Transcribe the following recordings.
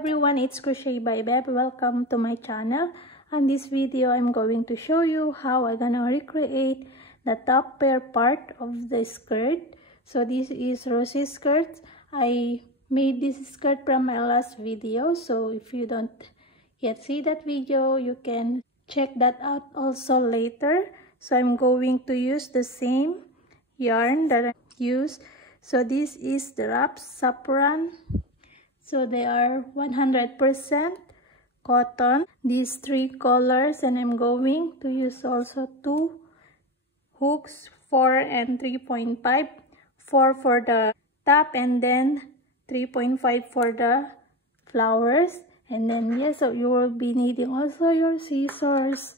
everyone, it's Crochet by Beb. Welcome to my channel. On this video, I'm going to show you how I'm gonna recreate the top pair part of the skirt. So this is Rosé skirt. I made this skirt from my last video, so if you don't yet see that video, you can check that out also later. So I'm going to use the same yarn that I used. So this is the wrap saffron. So they are 100% cotton, these three colors, and I'm going to use also two hooks, 4 and 3.5, 4 for the top and then 3.5 for the flowers. And then yes, so you will be needing also your scissors,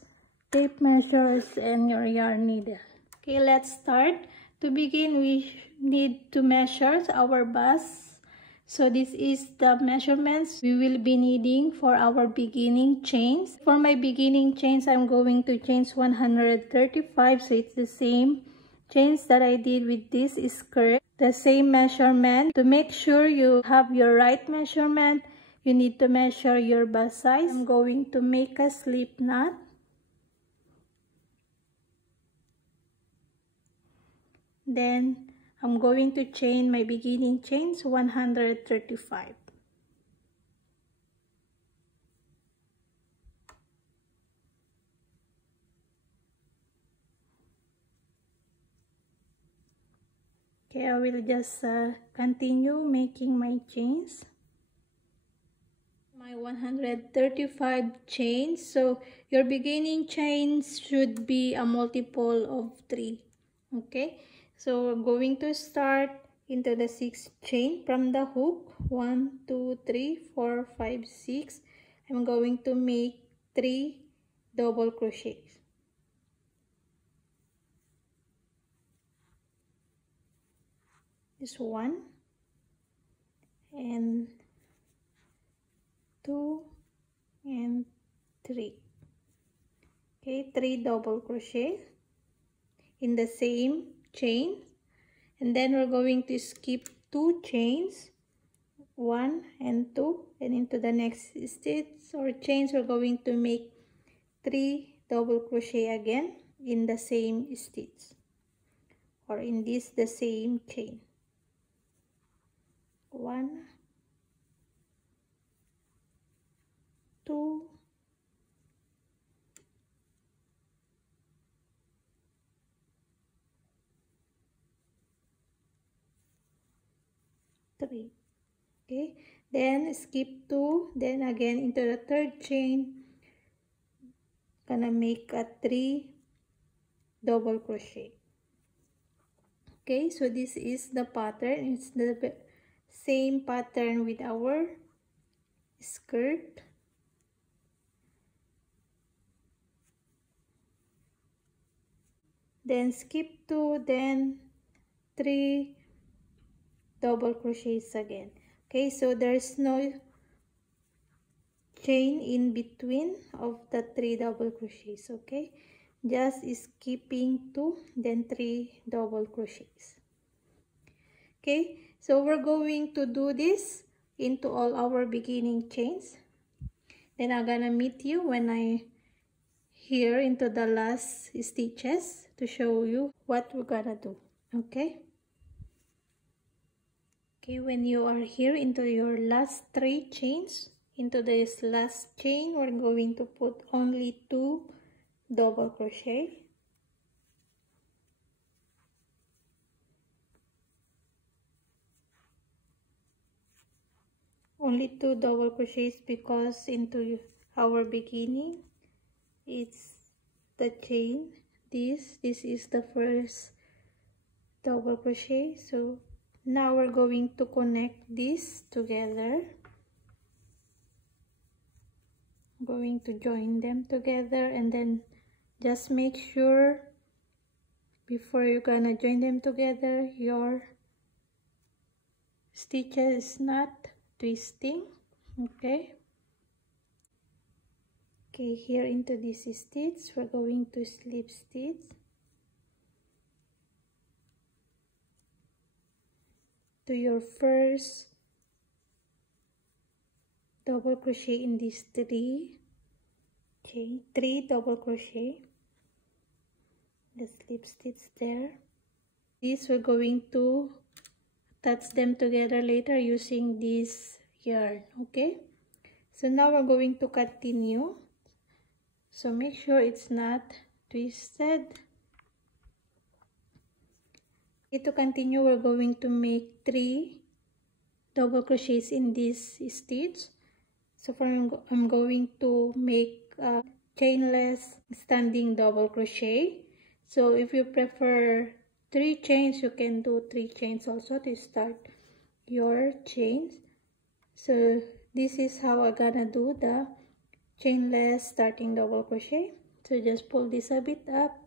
tape measures, and your yarn needle. Okay, let's start. To begin, we need to measure our bust. So this is the measurements we will be needing for our beginning chains. For my beginning chains, I'm going to chain 135, so it's the same chains that I did with this skirt. The same measurement. To make sure you have your right measurement, you need to measure your bust size. I'm going to make a slip knot. Then I'm going to chain my beginning chains 135. Okay, I will just continue making my chains. My 135 chains. So your beginning chains should be a multiple of 3. Okay. So we're going to start into the 6th chain from the hook. 1, 2, 3, 4, 5, 6. I'm going to make 3 double crochets. This 1 and 2 and 3. Okay, 3 double crochets in the same chain, and then we're going to skip 2 chains, 1 and 2, and into the next stitch or chains we're going to make 3 double crochet again in the same stitch, or in this the same chain. 1, 2, 3. Okay, then skip 2, then again into the 3rd chain, gonna make a 3 double crochet. Okay, so this is the pattern. It's the same pattern with our skirt. Then skip 2, then 3 double crochets again. Okay, so there's no chain in between of the 3 double crochets. Okay, just skipping 2, then 3 double crochets. Okay, so we're going to do this into all our beginning chains. Then I'm gonna meet you when I here into the last stitches to show you what we're gonna do. Okay. Okay, when you are here into your last 3 chains, into this last chain, we're going to put only 2 double crochet. Only 2 double crochets because into our beginning, it's the chain. This is the first double crochet. So now we're going to connect this together. I'm going to join them together, and then just make sure before you're gonna join them together, your stitches is not twisting. Okay. Okay, here into this stitch, we're going to slip stitch to your first double crochet in these three double crochet, the slip stitch there. These we're going to attach them together later using this yarn. Okay, so now we're going to continue, so make sure it's not twisted. Okay, to continue, we're going to make 3 double crochets in this stitch. So I'm going to make a chainless standing double crochet. So if you prefer 3 chains, you can do 3 chains also to start your chains. So this is how I'm gonna do the chainless starting double crochet. So just pull this a bit up,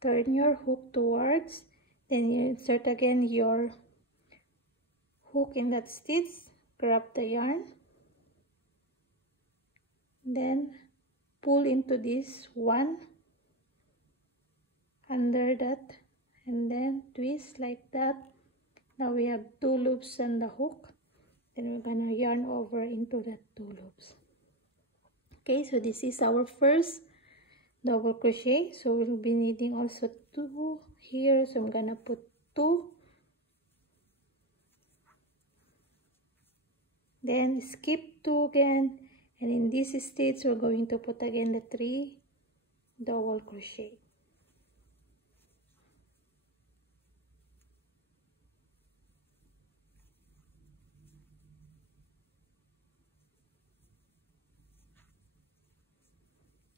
turn your hook towards, then you insert again your hook in that stitch, grab the yarn, then pull into this one under that, and then twist like that. Now we have 2 loops and the hook, then we're gonna yarn over into that 2 loops. Okay, so this is our first double crochet. So we'll be needing also 2 here, so I'm gonna put 2, then skip 2 again, and in this stitch we're going to put again the 3 double crochet.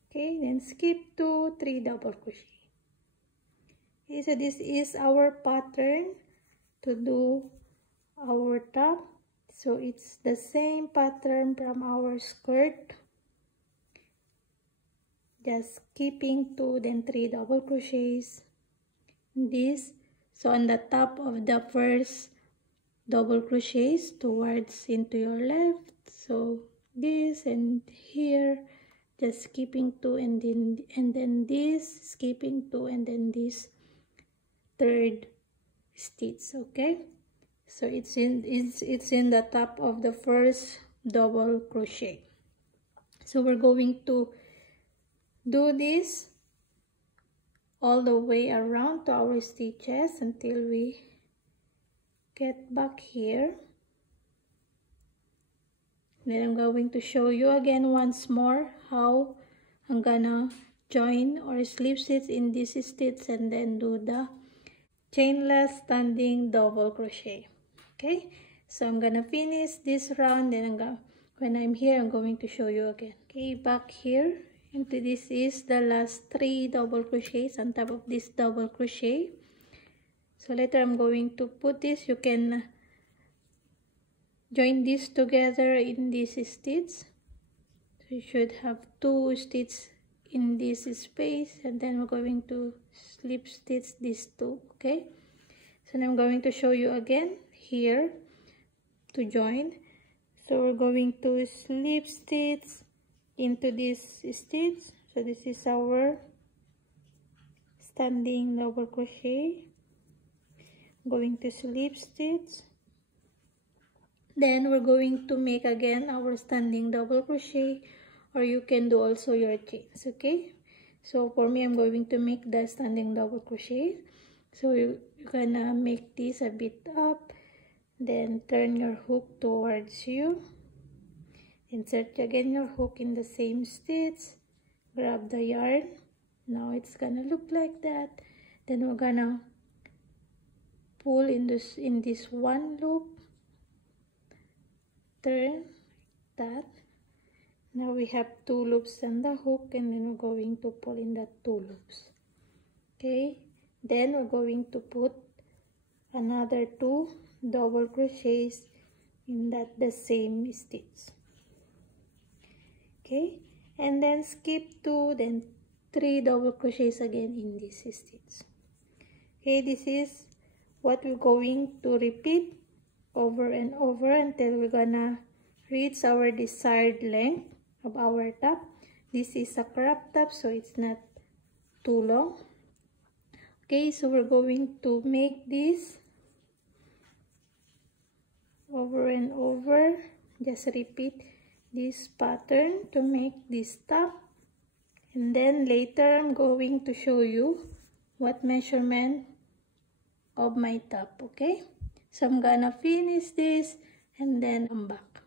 Okay, then skip 2, 3 double crochet. Okay, so this is our pattern to do our top. So it's the same pattern from our skirt, just skipping 2, then 3 double crochets. This, so on the top of the first double crochets towards into your left, so this and here, just skipping 2, and then this, skipping 2, and then this third stitch. Okay, so it's in the top of the first double crochet. So we're going to do this all the way around to our stitches until we get back here. Then I'm going to show you again once more how I'm gonna join or slip stitch in this stitch and then do the chainless standing double crochet. Okay, so I'm gonna finish this round, then when I'm here I'm going to show you again. Okay, back here into this is the last 3 double crochets on top of this double crochet. So later I'm going to put this, you can join this together in this stitch. So you should have 2 stitches in this space, and then we're going to slip stitch these 2. Okay, so now I'm going to show you again here to join. So we're going to slip stitch into this stitch. So this is our standing double crochet. I'm going to slip stitch, then we're going to make again our standing double crochet, or you can do also your chains. Okay, so for me I'm going to make the standing double crochet. So you're gonna make this a bit up, then turn your hook towards you, insert again your hook in the same stitch, grab the yarn. Now it's gonna look like that. Then we're gonna pull in this one loop, turn that. Now we have 2 loops and the hook, and then we're going to pull in that 2 loops. Okay, then we're going to put another 2 double crochets in the same stitch. Okay, and then skip 2, then 3 double crochets again in this stitch. Okay, this is what we're going to repeat over and over until we're gonna reach our desired length of our top. This is a crop top, so it's not too long. Okay, so we're going to make this over and over just repeat this pattern to make this top, and then later I'm going to show you what measurement of my top. Okay, so I'm gonna finish this and then I'm back.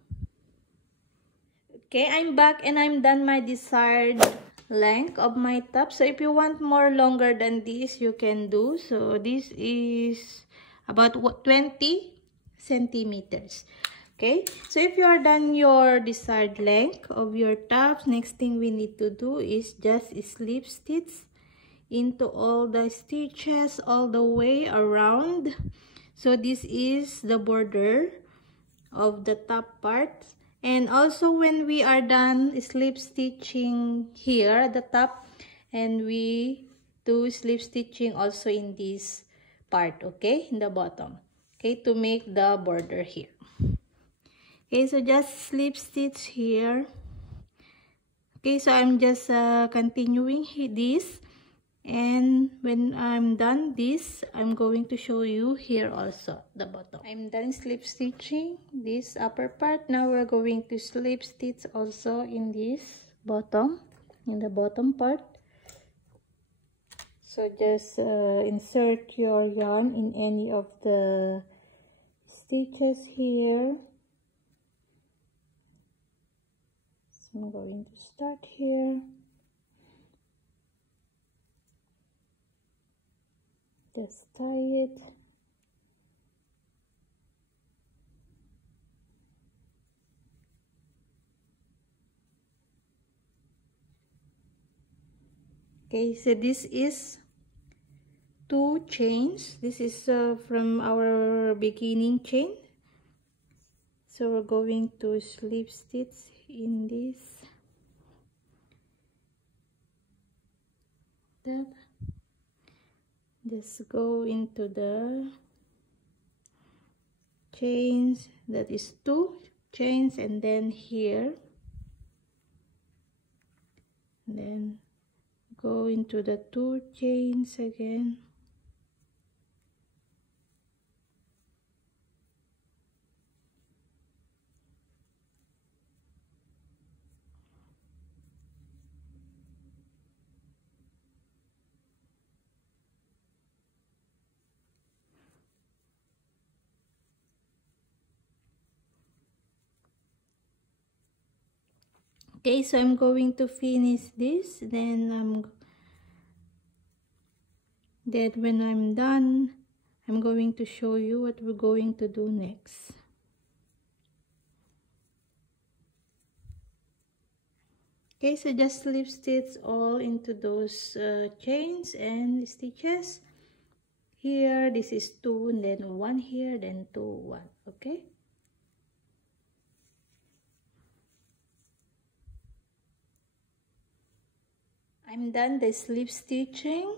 Okay, I'm back and I'm done my desired length of my top. So if you want more longer than this, you can do. So this is about 20 centimeters. Okay, so if you are done your desired length of your tops, next thing we need to do is just slip stitch into all the stitches all the way around. So this is the border of the top part. And also when we are done slip stitching here at the top, and we do slip stitching also in this part, okay, in the bottom, okay, to make the border here. Okay, so just slip stitch here. Okay, so I'm just continuing this, and when I'm done this, I'm going to show you here also the bottom. I'm done slip stitching this upper part. Now we're going to slip stitch also in this bottom, in the bottom part. So just insert your yarn in any of the stitches here. So I'm going to start here. Just tie it. Okay, so this is 2 chains. This is from our beginning chain. So we're going to slip stitch in this. Just go into the chains, that is 2 chains, and then here, and then go into the 2 chains again, okay. So I'm going to finish this, then when I'm done, I'm going to show you what we're going to do next. Okay, so just slip stitch all into those chains and stitches. Here, this is 2, and then 1 here, then 2, 1, okay? I'm done the slip stitching.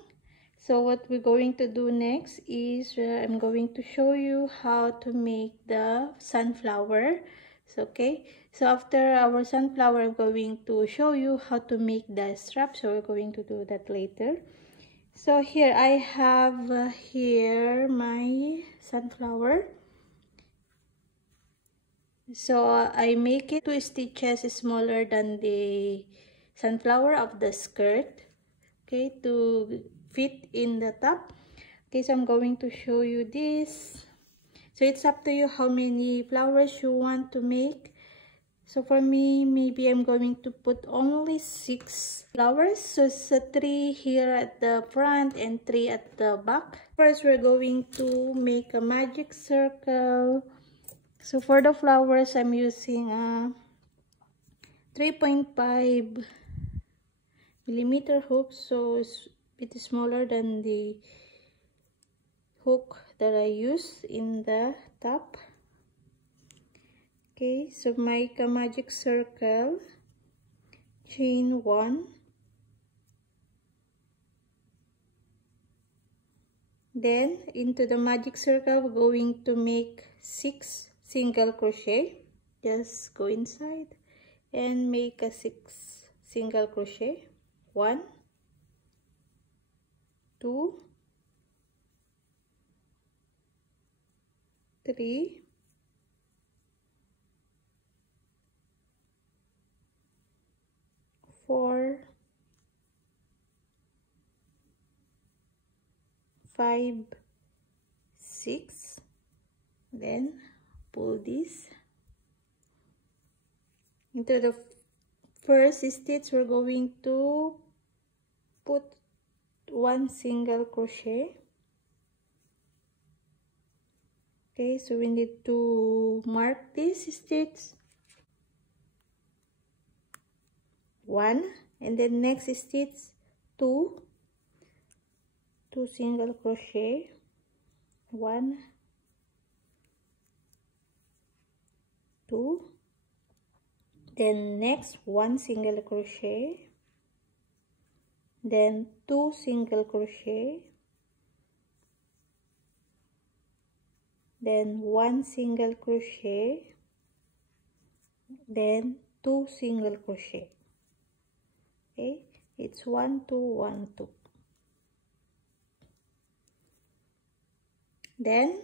So what we're going to do next is I'm going to show you how to make the sunflower. So, okay, so after our sunflower, I'm going to show you how to make the strap. So we're going to do that later. So here I have here my sunflower. So I make it 2 stitches smaller than the sunflower of the skirt, okay, to fit in the top. Okay, so I'm going to show you this. So it's up to you how many flowers you want to make. So for me, maybe I'm going to put only 6 flowers. So it's 3 here at the front and 3 at the back. First, we're going to make a magic circle. So for the flowers, I'm using a 3.5 millimeter hook, so it's a bit smaller than the hook that I use in the top. Okay, so make a magic circle, chain 1, then into the magic circle we're going to make 6 single crochet. Just go inside and make a 6 single crochet. 1, 2, 3, 5, 6. Then pull this into the first stitch. We're going to put 1 single crochet. Okay, so we need to mark this stitch 1, and then next stitch 2 single crochet, 1, 2, then next 1 single crochet, then 2 single crochet, then 1 single crochet, then 2 single crochet. Okay, it's 1, 2, 1, 2. Then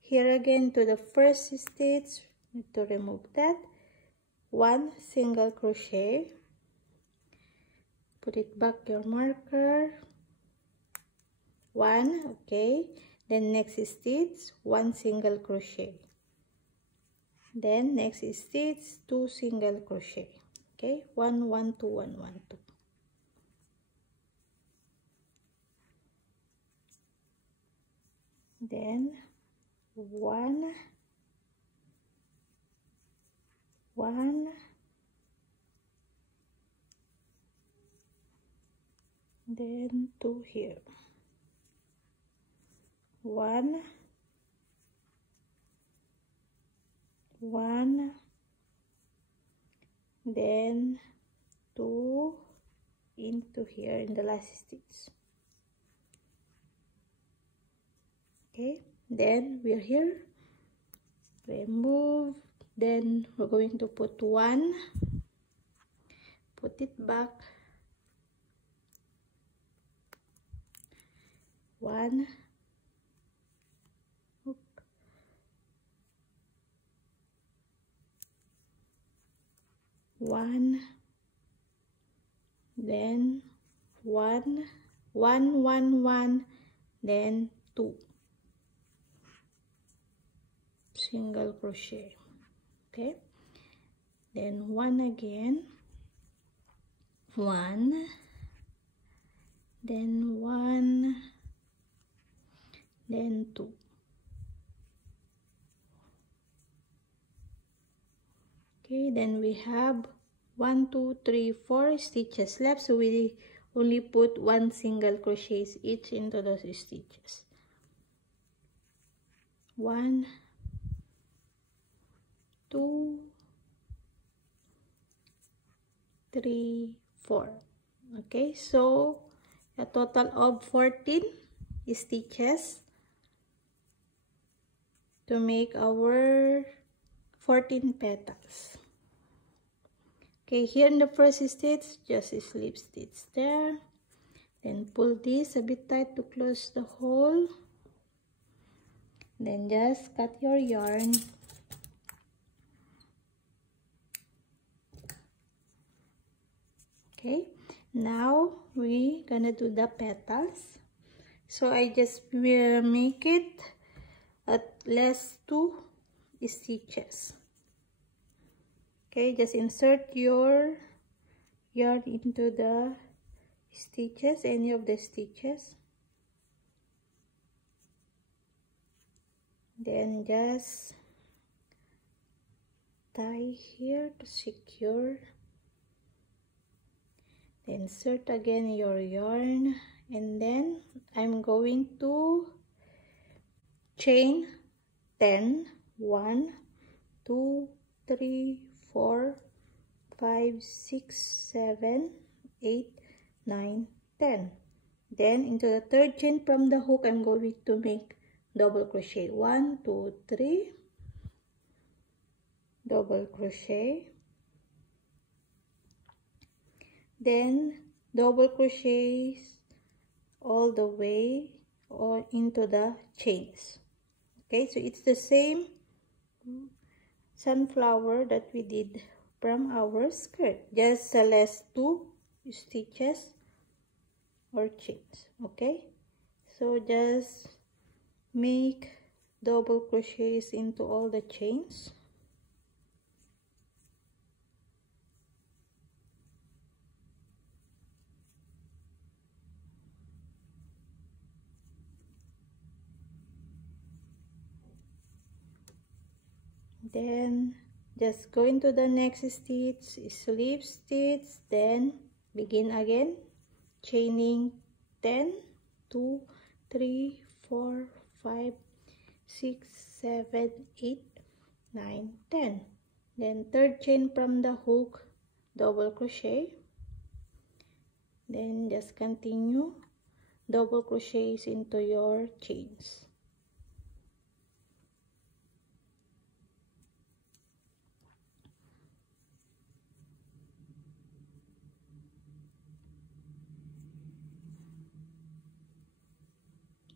here again to the first stitch, need to remove that, 1 single crochet, put it back your marker, 1, okay, then next stitch 1 single crochet, then next stitch 2 single crochet. Okay, 1, 1, 2, 1, 1, 2. Then 1, 1, then 2 here, 1, 1, then 2 into here in the last stitch. Okay, then we're here, remove, then we're going to put 1, put it back, 1, 1, then 1, 1, 1, 1, then 2 single crochet. Okay, then 1 again, 1, then 1, then 2. Okay, then we have 1, 2, 3, 4 stitches left, so we only put 1 single crochet each into those stitches. 1, 2, 3, 4. Okay, so a total of 14 stitches to make our 14 petals. Okay, here in the first stitch, just a slip stitch there, then pull this a bit tight to close the hole, then just cut your yarn. Okay, now we gonna do the petals. So I just will make it at least 2 stitches. Okay, just insert your yarn into the stitches, any of the stitches, then just tie here to secure, then insert again your yarn, and then I'm going to chain 10, 1, 2, 3, 4, 5, 6, 7, 8, 9, 10. Then into the third chain from the hook, I'm going to make double crochet, 1, 2, 3, double crochet, then double crochets all the way or into the chains. Okay, so it's the same sunflower that we did from our skirt, just less 2 stitches or chains. Okay, So just make double crochets into all the chains. Then just go into the next stitch, slip stitch, then begin again, chaining 10, 2, 3, 4, 5, 6, 7, 8, 9, 10. Then third chain from the hook, double crochet, then just continue double crochets into your chains.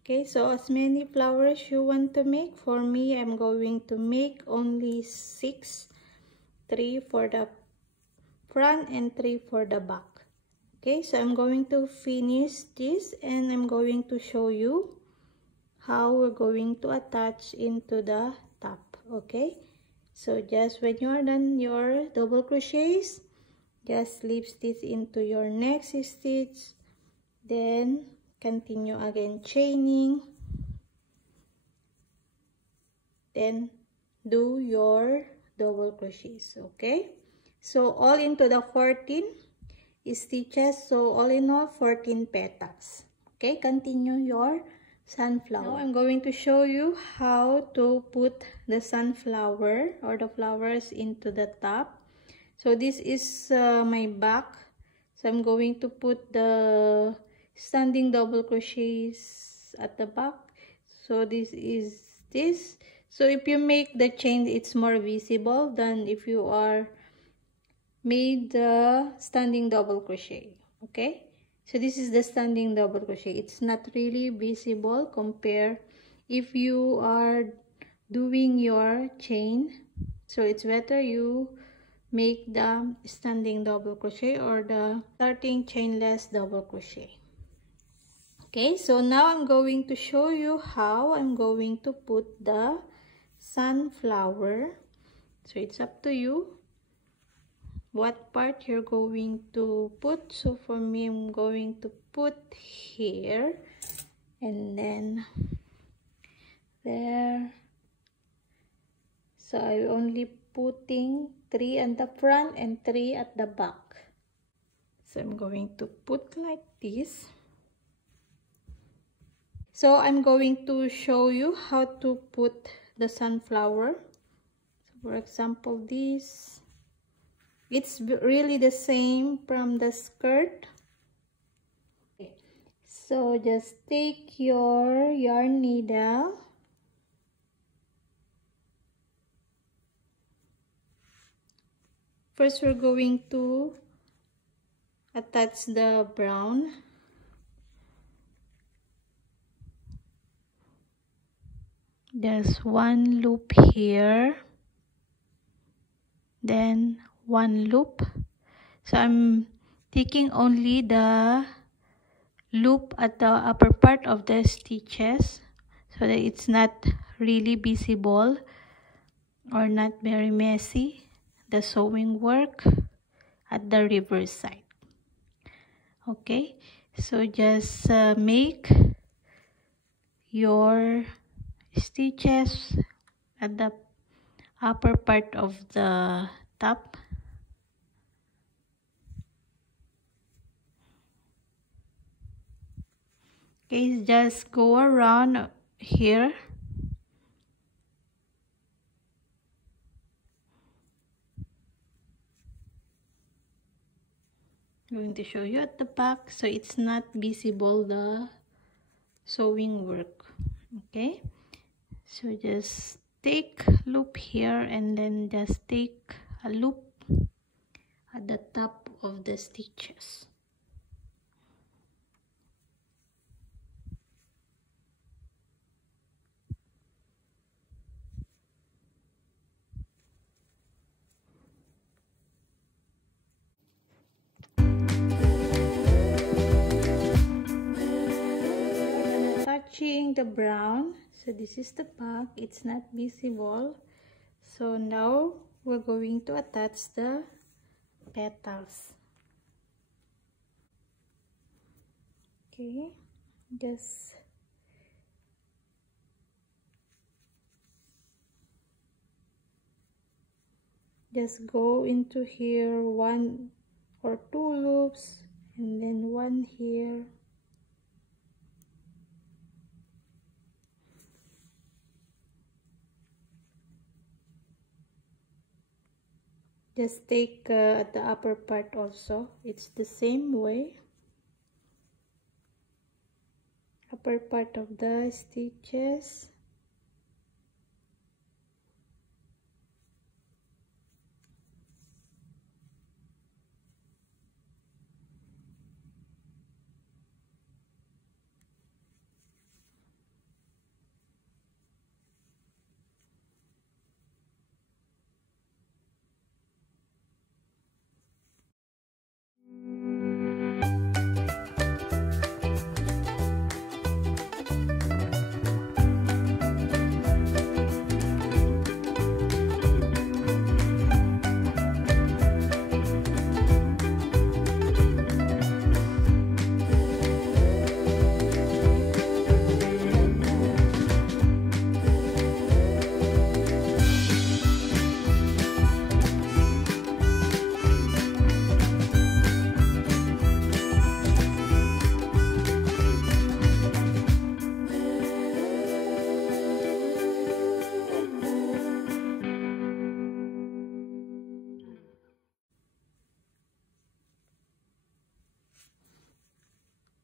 Okay, so as many flowers you want to make. For me, I'm going to make only 6, 3 for the front and 3 for the back. Okay, so I'm going to finish this and I'm going to show you how we're going to attach into the top. Okay, so just when you are done your double crochets, just slip stitch into your next stitch, then continue again chaining, then do your double crochets. Okay, so all into the 14 stitches, so all in all 14 petals. Okay, continue your sunflower. Now I'm going to show you how to put the sunflower or the flowers into the top. So this is my back, so I'm going to put the standing double crochets at the back. So this is this. So if you make the chain, it's more visible than if you are made the standing double crochet. Okay, so this is the standing double crochet. It's not really visible compare if you are doing your chain. So it's better you make the standing double crochet or the starting chainless double crochet. Okay, so now I'm going to show you how I'm going to put the sunflower. So it's up to you what part you're going to put. So for me, I'm going to put here and then there. So I'm only putting 3 at the front and 3 at the back. So I'm going to put like this. So I'm going to show you how to put the sunflower. So for example, this, it's really the same from the skirt. Okay. So just take your yarn needle, first we're going to attach the brown. There's one loop here, then one loop. So I'm taking only the loop at the upper part of the stitches so that it's not really visible or not very messy, the sewing work at the reverse side. Okay, so just make your stitches at the upper part of the top. Okay, just go around here. I'm going to show you at the back so it's not visible the sewing work. Okay, so just take loop here and then just take a loop at the top of the stitches. attaching the brown. So this is the back, it's not visible. So now we're going to attach the petals. Okay, just go into here 1 or 2 loops, and then 1 here. Just take at the upper part also, it's the same way. Upper part of the stitches.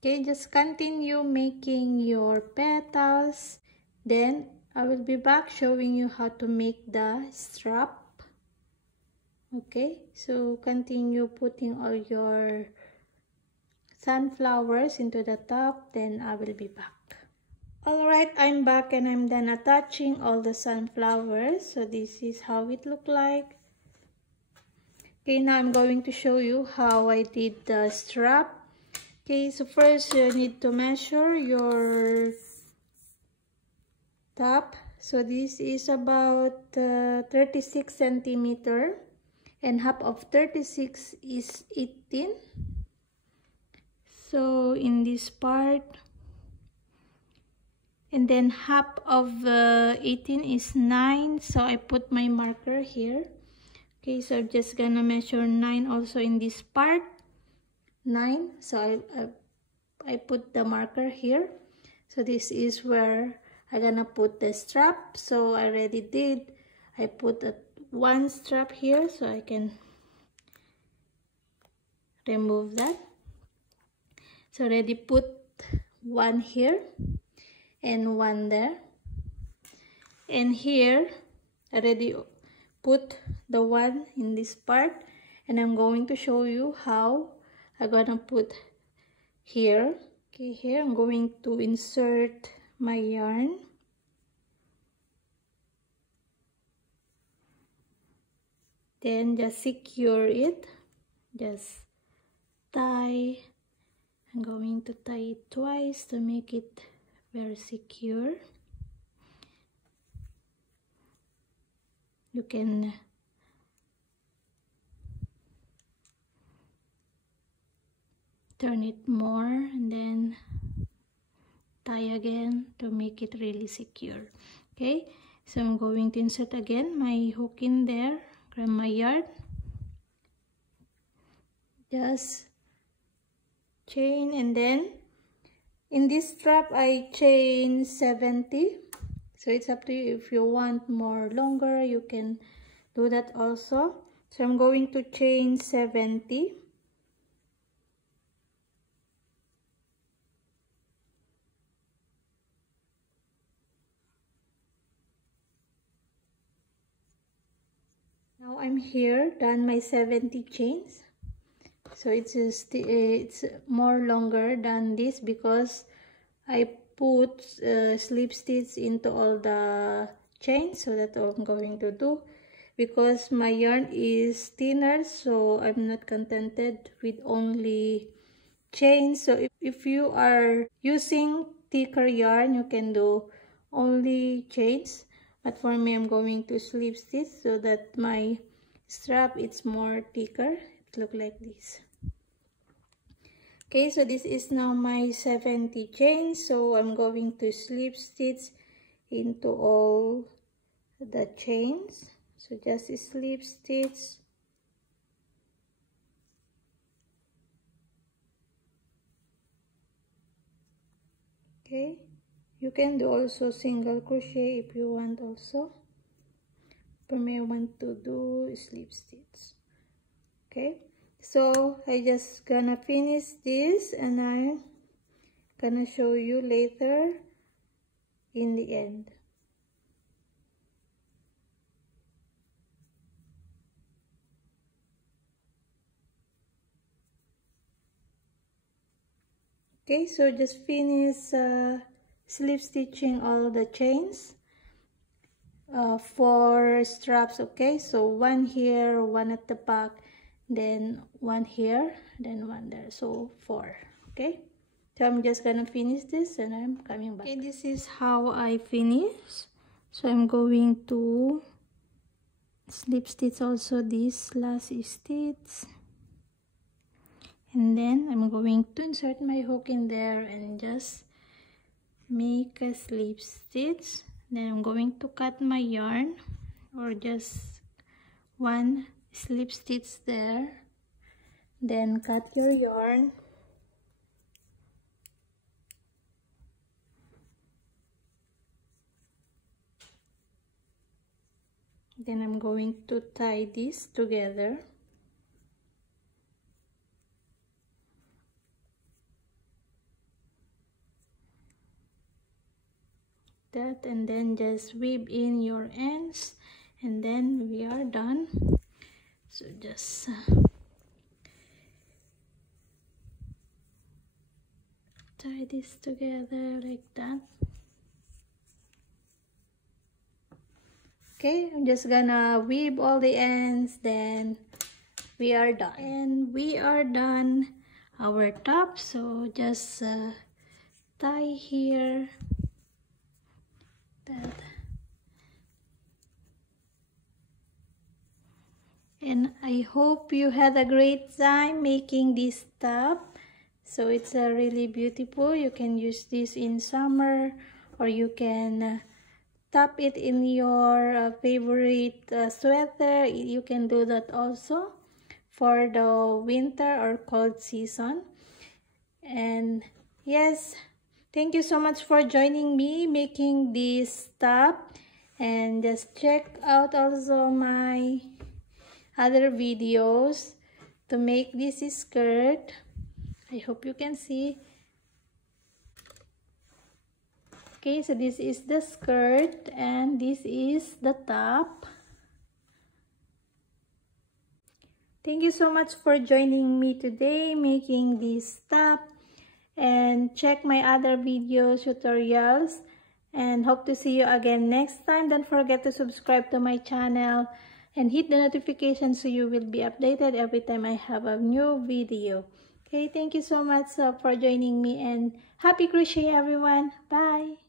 Okay, just continue making your petals. Then I will be back showing you how to make the strap. Okay, so continue putting all your sunflowers into the top, then I will be back. Alright, I'm back and I'm done attaching all the sunflowers. So this is how it look like. Okay, now I'm going to show you how I did the strap. Okay, so first you need to measure your top. So this is about 36 centimeter, and half of 36 is 18. So in this part, and then half of 18 is 9. So I put my marker here. Okay, so I'm just gonna measure 9 also in this part. 9, so I put the marker here. So this is where I'm gonna put the strap. So I already did. I put one strap here, so I can remove that. So already put one here and one there, and here I already put the one in this part, and I'm going to show you how I'm gonna put here. Okay, here I'm going to insert my yarn. Then just secure it. Just tie. I'm going to tie it twice to make it very secure. You can turn it more and then tie again to make it really secure. Okay, so I'm going to insert again my hook in there, grab my yarn, just chain, and then in this strap I chain 70. So it's up to you. If you want more longer, you can do that also. So I'm going to chain 70. Now I'm here, done my 70 chains. So it's more longer than this because I put slip stitch into all the chains. So that's all I'm going to do, because my yarn is thinner, so I'm not contented with only chains. So if you are using thicker yarn, you can do only chains, but for me I'm going to slip stitch so that my strap it's more thicker. It look like this. Okay, so this is now my 70 chains, so I'm going to slip stitch into all the chains. So just slip stitch. Okay, you can do also single crochet if you want also. For me, I want to do slip stitch. Okay, so I just gonna finish this and I'm gonna show you later in the end. Okay, so just finish slip stitching all the chains, 4 straps. Okay, so 1 here, 1 at the back, then 1 here, then 1 there, so 4. Okay, so I'm just gonna finish this and I'm coming back. Okay, this is how I finish. So I'm going to slip stitch also this last stitch. And then I'm going to insert my hook in there and just make a slip stitch. Then I'm going to cut my yarn or just 1 slip stitch there. Then cut your yarn. Then I'm going to tie this together. That, and then just weave in your ends and then we are done. So just tie this together like that. Okay, I'm just gonna weave all the ends, then we are done. And we are done our top. So just tie here. That. And I hope you had a great time making this top. So it's really beautiful. You can use this in summer, or you can top it in your favorite sweater. You can do that also for the winter or cold season. And yes, thank you so much for joining me making this top, and just check out also my other videos to make this skirt. I hope you can see. Okay, so this is the skirt and this is the top. Thank you so much for joining me today making this top. And check my other videos, tutorials, and hope to see you again next time. Don't forget to subscribe to my channel and hit the notification so you will be updated every time I have a new video. Okay, thank you so much for joining me, and happy crochet everyone. Bye.